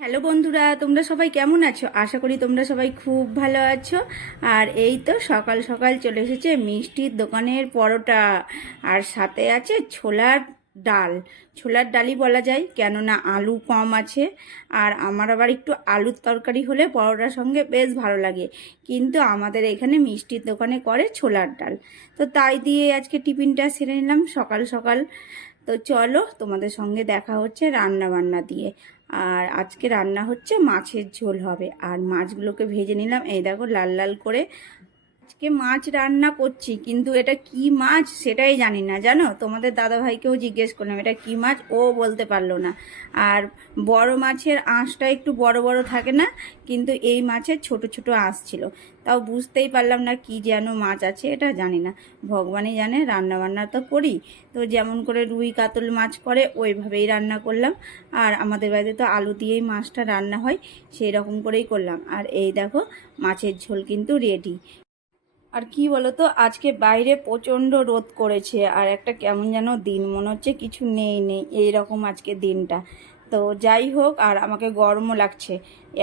Hello বন্ধুরা, তোমরা সবাই কেমন আছো? আশা করি তোমরা সবাই খুব ভালো আছো। আর এই তো সকাল সকাল চলে এসেছে মিষ্টির দোকানের পরোটা, আর সাথে আছে ছোলার ডাল। ছোলার ডালই বলা যায়, কেননা আলু কম আছে। আর আমার আবার একটু আলুর তরকারি হলে পরোটার সঙ্গে বেশ ভালো লাগে, কিন্তু আমাদের এখানে মিষ্টির দোকানে করে ছোলার ডাল। তো তাই দিয়ে আজকে টিফিনটা সেরে নিলাম সকাল সকাল। তো চলো তোমাদের সঙ্গে দেখা হচ্ছে রান্না বান্না দিয়ে। আর আজকে রান্না হচ্ছে মাছের ঝোল হবে, আর মাছগুলোকে ভেজে নিলাম, এই দেখো লাল লাল করে। আজকে মাছ রান্না করছি, কিন্তু এটা কি মাছ সেটাই জানি না, জানো। তোমাদের দাদাভাইকেও জিজ্ঞেস করলাম এটা কি মাছ, ও বলতে পারলো না। আর বড় মাছের আঁশটা একটু বড় বড় থাকে না, কিন্তু এই মাছের ছোট ছোট আঁশ ছিল। তাও বুঝতেই পারলাম না কি যেন মাছ আছে, এটা জানি না, ভগবানই জানে। রান্না বান্না তো করি, তো যেমন করে রুই কাতল মাছ করে ওইভাবেই রান্না করলাম। আর আমাদের বাড়িতে তো আলু দিয়েই মাছটা রান্না হয়, সেই রকম করেই করলাম। আর এই দেখো মাছের ঝোল কিন্তু রেডি। আর কি বলতো, আজকে বাইরে প্রচণ্ড রোদ করেছে, আর একটা কেমন যেন দিন, মনে হচ্ছে কিছু নেই নেই এইরকম আজকে দিনটা। তো যাই হোক, আর আমাকে গরমও লাগছে।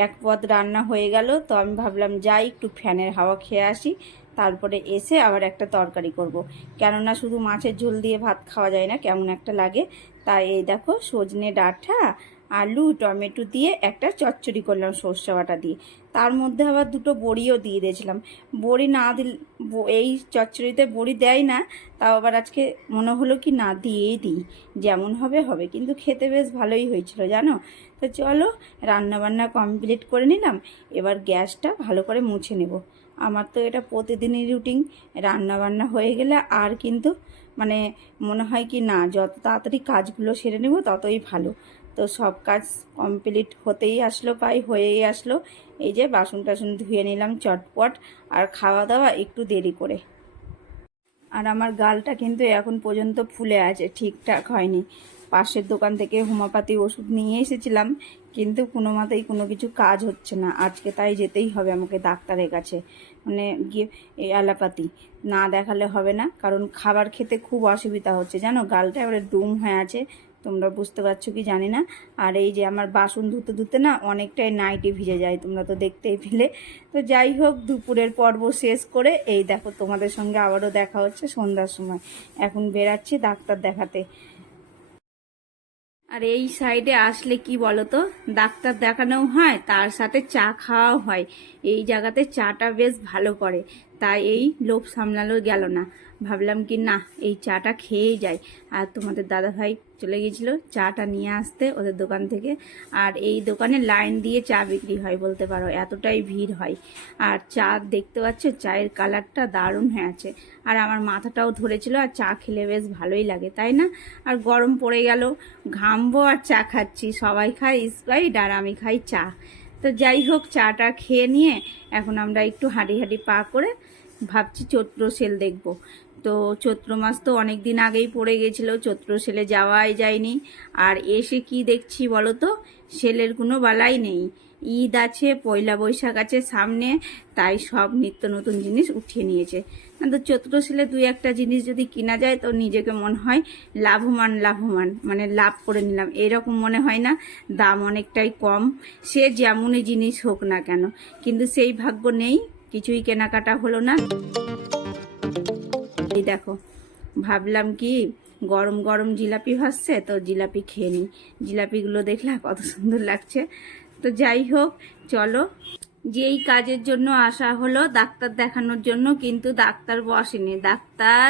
এক পদ রান্না হয়ে গেল, তো আমি ভাবলাম যাই একটু ফ্যানের হাওয়া খেয়ে আসি, তারপরে এসে আবার একটা তরকারি করব। কেননা শুধু মাছের ঝোল দিয়ে ভাত খাওয়া যায় না, কেমন একটা লাগে। তাই এই দেখো সজনে ডাঁটা, আলু টমেটো দিয়ে একটা চচ্চড়ি করলাম সর্ষে বাটা দিয়ে। তার মধ্যে আবার দুটো বড়িও দিয়ে দিয়েছিলাম। বড়ি না দিলে, এই চচ্চড়িতে বড়ি দেয় না, তাও আবার আজকে মনে হলো কি না দিয়েই দিই, যেমন হবে হবে। কিন্তু খেতে বেশ ভালোই হয়েছিল জানো। তো চলো রান্না বান্না কমপ্লিট করে নিলাম, এবার গ্যাসটা ভালো করে মুছে নেব। আমার তো এটা প্রতিদিনই রুটিন। রান্না বান্না হয়ে গেলে আর কিন্তু মানে মনে হয় কি না, যত তাড়াতাড়ি কাজগুলো সেরে নেব ততই ভালো। তো সব কাজ কমপ্লিট হতেই আসলো, প্রায় হয়েই আসলো। এই যে বাসন টাসন ধুয়ে নিলাম চটপট, আর খাওয়া দাওয়া একটু দেরি করে। আর আমার গালটা কিন্তু এখন পর্যন্ত ফুলে আছে, ঠিকঠাক হয়নি। পাশের দোকান থেকে হোমিওপ্যাথি ওষুধ নিয়ে এসেছিলাম, কিন্তু কোনো মতেই কোনো কিছু কাজ হচ্ছে না। আজকে তাই যেতেই হবে আমাকে ডাক্তারের কাছে, মানে গিয়ে এই অ্যালোপ্যাথি না দেখালে হবে না। কারণ খাবার খেতে খুব অসুবিধা হচ্ছে জানো, গালটা এবারে ডুম হয়ে আছে। তোমরা বুঝতে পারছো কি জানি না। আর এই যে আমার বাসন ধুতে ধুতে না অনেকটাই নাইটি ভিজে যায়, তোমরা তো দেখতেই পেলে। তো যাই হোক, দুপুরের পর্ব শেষ করে এই দেখো তোমাদের সঙ্গে আবারও দেখা হচ্ছে সন্ধ্যার সময়। এখন বেরাচ্ছি ডাক্তার দেখাতে। আর এই সাইডে আসলে কি বলতো, ডাক্তার দেখানোও হয়, তার সাথে চা খাওয়াও হয়। এই জায়গাতে চাটা বেশ ভালো করে, তাই এই লোভ সামলানো গেল না। ভাবলাম কি না, এই চাটা খেয়েই যাই। আর তোমাদের দাদাভাই চলে গিয়েছিল চাটা নিয়ে আসতে ওদের দোকান থেকে। আর এই দোকানে লাইন দিয়ে চা বিক্রি হয় বলতে পারো, এতটাই ভিড় হয়। আর চা দেখতে পাচ্ছ, চায়ের কালারটা দারুণ হয়ে আছে। আর আমার মাথাটাও ধরেছিল, আর চা খেলে বেশ ভালোই লাগে তাই না। আর গরম পড়ে গেল, ঘামবো আর চা খাচ্ছি। সবাই খায় স্প্রাইট আর আমি খাই চা। তো যাই হোক, চাটা খেয়ে নিয়ে এখন আমরা একটু হাঁটি হাঁটি পা করে ভাবছি চৈত্র সেল দেখব। তো চৈত্র মাস তো অনেক দিন আগেই পড়ে গেছিলো, চৈত্র সেলে যাওয়াই যায়নি। আর এসে কি দেখছি বলো তো, সেলের কোনো বালাই নেই। ঈদ আছে, পয়লা বৈশাখ আছে সামনে, তাই সব নিত্য নতুন জিনিস উঠিয়ে নিয়েছে। তো চৈত্র সেলে দুই একটা জিনিস যদি কিনা যায় তো নিজেকে মনে হয় লাভবান লাভবান, মানে লাভ করে নিলাম এরকম মনে হয় না। দাম অনেকটাই কম, সে যেমনই জিনিস হোক না কেন, কিন্তু সেই ভাগ্য নেই, কিছুই কেনাকাটা হলো না। এই দেখো, ভাবলাম কি গরম গরম জিলাপি ভাসছে, তো জিলাপি খেয়ে নিই। জিলাপিগুলো দেখলে কত সুন্দর লাগছে। তো যাই হোক, চলো। যেই কাজের জন্য আসা হলো ডাক্তার দেখানোর জন্য, কিন্তু ডাক্তার বসেনি। ডাক্তার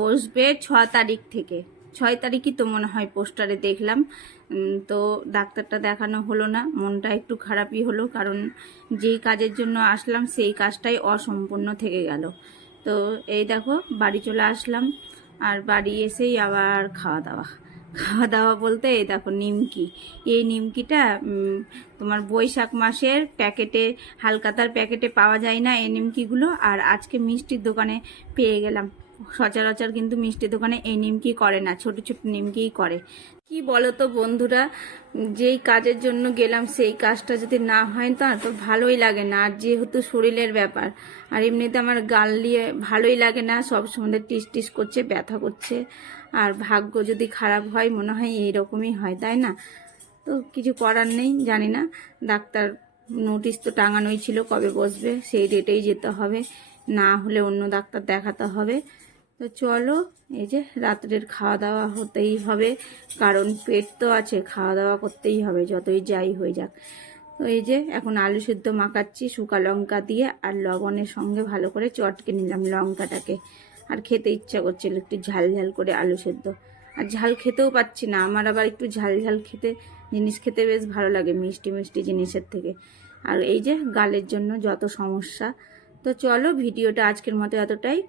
বসবে 6 তারিখ থেকে। 6 তারিখই তো মনে হয় পোস্টারে দেখলাম। তো ডাক্তারটা দেখানো হলো না, মনটা একটু খারাপই হলো, কারণ যেই কাজের জন্য আসলাম সেই কাজটাই অসম্পূর্ণ থেকে গেল। তো এই দেখো বাড়ি চলে আসলাম, আর বাড়ি এসেই আবার খাওয়া দাওয়া। খাওয়া দাওয়া বলতে এই দেখো নিমকি। এই নিমকিটা তোমার বৈশাখ মাসের প্যাকেটে, হালকাতার প্যাকেটে পাওয়া যায় না এই নিমকিগুলো, আর আজকে মিষ্টির দোকানে পেয়ে গেলাম। সচরাচর কিন্তু মিষ্টির দোকানে এই নিমকি করে না, ছোট ছোট নিমকিই করে। কি বলো তো বন্ধুরা, যেই কাজের জন্য গেলাম সেই কাজটা যদি না হয় তো ভালোই লাগে না। আর যেহেতু শরীরের ব্যাপার, আর এমনিতে আমার গাল দিয়ে ভালোই লাগে না, সব সময় টিস টিস করছে, ব্যথা করছে। আর ভাগ্য যদি খারাপ হয় মনে হয় এইরকমই হয় তাই না। তো কিছু করার নেই, জানি না, ডাক্তার নোটিশ তো টাঙানোই ছিল কবে বসবে, সেই ডেটেই যেতে হবে, না হলে অন্য ডাক্তার দেখাতে হবে। তো চলো, এই যে রাত্রের খাওয়া দাওয়া হতেই হবে, কারণ পেট তো আছে, খাওয়া দাওয়া করতেই হবে যতই যাই হয়ে যাক। তো এই যে এখন আলু সিদ্ধ মাখাচ্ছি শুকা লঙ্কা দিয়ে, আর লবণের সঙ্গে ভালো করে চটকে নিলাম লঙ্কাটাকে। আর খেতে ইচ্ছা করছিল একটু ঝাল ঝাল করে আলু সেদ্ধ, আর ঝাল খেতেও পাচ্ছি না। আমার আবার একটু ঝাল ঝাল জিনিস খেতে বেশ ভালো লাগে, মিষ্টি মিষ্টি জিনিসের থেকে। আর এই যে গালের জন্য যত সমস্যা। তো চলো, ভিডিওটা আজকের মতো এতটাই।